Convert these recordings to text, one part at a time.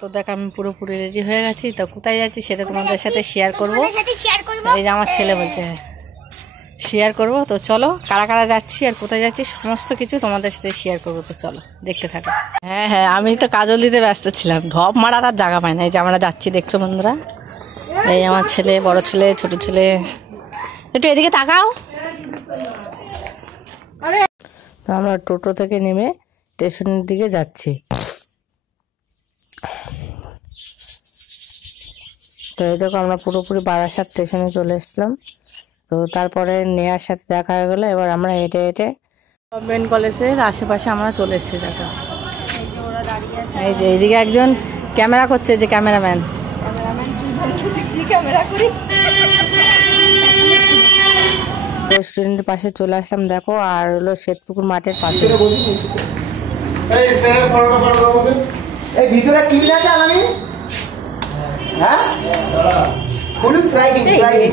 তো দেখ আমি পুরোপুরি রেডি হয়ে গেছি, তো কোথায় যাচ্ছি সেটা তোমাদের সাথে শেয়ার করবো। এই যে আমার ছেলে বলছে শেয়ার করবো, তো চলো কারা কারা যাচ্ছি আর কোথায় যাচ্ছি সমস্ত কিছু তোমাদের সাথে শেয়ার করবো, তো চলো দেখতে থাকো। হ্যাঁ হ্যাঁ, আমি তো কাজল দিতে ব্যস্ত ছিলাম, ঢপ মারার আর জায়গা পাই না। এই যে আমরা যাচ্ছি দেখছো বন্ধুরা, এই আমার ছেলে, বড় ছেলে, ছোট ছেলে, একটু এদিকে তাকাও। তো আমরা টোটো থেকে নেমে স্টেশনের দিকে যাচ্ছি। তো এই দেখো আমরা পুরোপুরি বারাসাত স্টেশনে চলে এসলাম। তো তারপরে নেয়ার সাথে দেখা হয়ে গেলো, এবার আমরা হেঁটে হেঁটে গভর্নমেন্ট কলেজের আশেপাশে আমরা চলে এসেছি। দেখা এই যে এইদিকে একজন ক্যামেরা করছে, যে ক্যামেরাম্যান রেস্টুরেন্টের পাশে চলে আসলাম দেখো, আর হলো শ্বেতপুকুর মাঠের পাশে। ভিতরে ক্লিন আছে আলামি? হ্যাঁ ফুলুন স্লাইডিং স্লাইডিং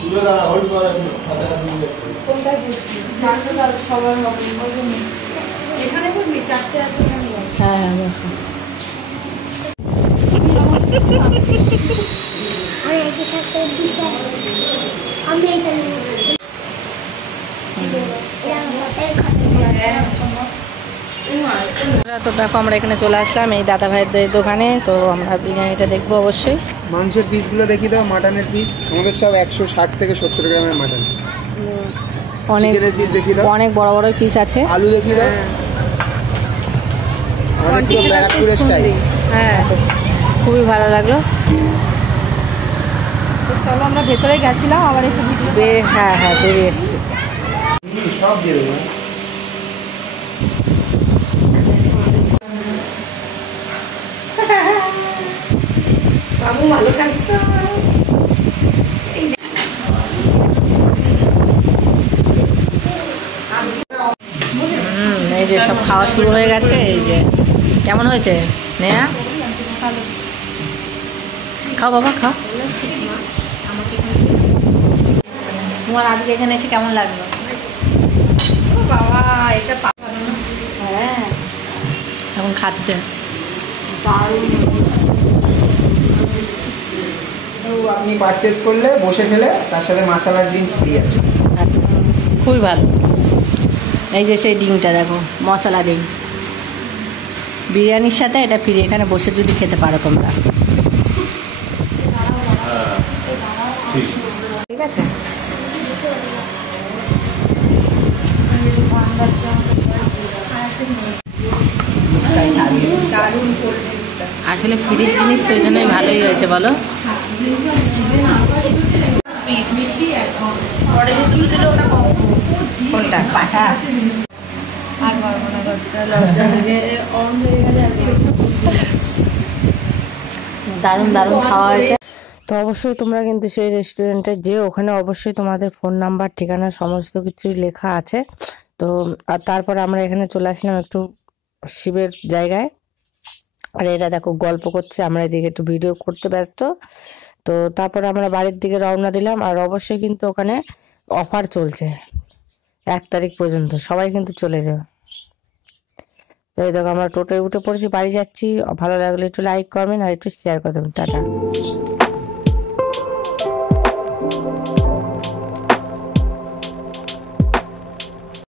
তুলে দাঁড়া হোল্ড করা আছে খাতাটা তুলে কোনটা দিচ্ছি জানতে চাল সবার হবে এখানে বলবি চারটে আছে এখানে। হ্যাঁ হ্যাঁ দেখো আমি এর সাথে দিছি আমি এখানে তো দেখো আমরা এখানে চলে আসলাম এই দাদা ভাইয়ের দোকানে। তো আমরা বিরিয়ানিটা দেখবো অবশ্যই। মাংসের পিসগুলো দেখি দাও, মাটনের পিস আমাদের সব 160 থেকে 70 গ্রামের মাটন। অনেক পিস দেখি দাও, অনেক বড় বড় পিস আছে। আলু দেখি দাও, আমাদের তো ব্যারাকপুরের স্টাইল। হ্যাঁ খুবই ভালো লাগলো। তো চলো আমরা ভেতরে গেছিলাম, আবার একটু হ্যাঁ হ্যাঁ বেরিয়ে এসেছি। সব দিয়ে দেবো। ভালো কাজ তো এই যে সব খাওয়া শুরু হয়ে গেছে। এই যে কেমন হয়েছে নেহা? খাও বাবা খাও। তোমার আজকে এখানে এসে কেমন লাগলো? বাবা এটা হ্যাঁ এখন খাচ্ছে। আপনি পারচেজ করলে বসে খেলে তার সাথে মশলা ড্রিঙ্কস ফ্রি আছে। আচ্ছা খুবই ভালো। এই যে সেই ডিমটা দেখো, মশলা ডিম, বিরিয়ানির সাথে এটা ফ্রি, এখানে বসে যদি খেতে পারো তোমরা। ঠিক আছে। আসলে ফ্রির জিনিস তো ওই জন্যই ভালোই হয়েছে বলো। কোনটা? হ্যাঁ দারুণ দারুণ খাওয়া হয়েছে। তো অবশ্যই তোমরা কিন্তু সেই রেস্টুরেন্টে যে ওখানে অবশ্যই তোমাদের ফোন নাম্বার, ঠিকানা সমস্ত কিছুই লেখা আছে। তো আর তারপরে আমরা এখানে চলে আসলাম একটু শিবের জায়গায়। আর এরা দেখো গল্প করছে, আমরা এদিকে একটু ভিডিও করতে ব্যস্ত। তো তারপরে আমরা বাড়ির দিকে রওনা দিলাম। আর অবশ্যই কিন্তু ওখানে অফার চলছে 1 তারিখ পর্যন্ত, সবাই কিন্তু চলে যাবে। তো এই দেখো আমরা টোটোয় উঠে পড়েছি, বাড়ি যাচ্ছি। ভালো লাগলে একটু লাইক করবেন আর একটু শেয়ার করে দেবেন। টাটা।